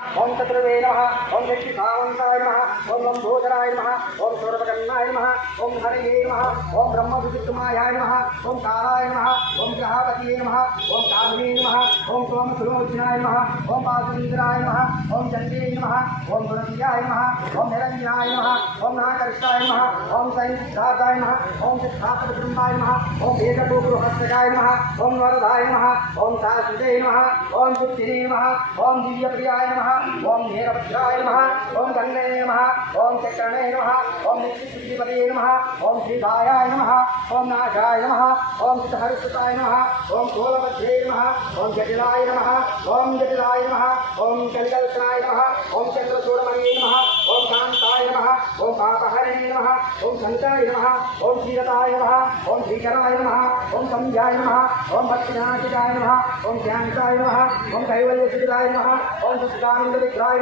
ओम चतुर्वे नमः ओम शक्तिकावंताय नमः ओम लंबोदराय नमः ओम सर्वकर्णाय नमः ओम हरये नमः ओम ब्रह्मविद्युतमायाय नमः ओम कालाय नमः ओम ग्रहापतये नमः ओम कामिने नमः ओम सोमसुलोचनाय नमः ओम पार्वतीन्द्राय नमः ओम चंडे नमः ओम गुणप्रियाय नमः ओम निरंजनाय नमः ओम नागरिष्ठाय नमः ओम संसिद्धाय नमः ओम सिद्धार्थकुटुम्बाय नमः ओम वेदगोपुरहस्तकाय नमः ओम वरदाय नमः ओम शाश्वते नमः ओम बुद्धिने नमः ओम दिव्यप्रियाय नमः ओम नीरभद्राय नमः ओम गंगे नमः ओम चक्रणे नमः ओम नित्यसिद्धिपते नमः ओम श्रीधायाय नमः ओम नाशाय नमः ओम सिद्धहर्षिताय नमः ओम कोलवध्ये नमः ओम जटिलाय नमः ओम जटिलाय नमः ओम कलिकल्पनाय नमः ओम चंद्रचूड़मणे नमः ओम कांताय नमः ओम पापहरणे नमः ओम शंकराय नमः ओम श्रीरताय नमः ओम श्रीकराय नमः ओम संध्याय नमः ओम भक्तिनाशिकाय नमः ओम ज्ञानताय नमः ओम कैवल्यसिद्धाय नमः ओम सुदानंद विग्रहाय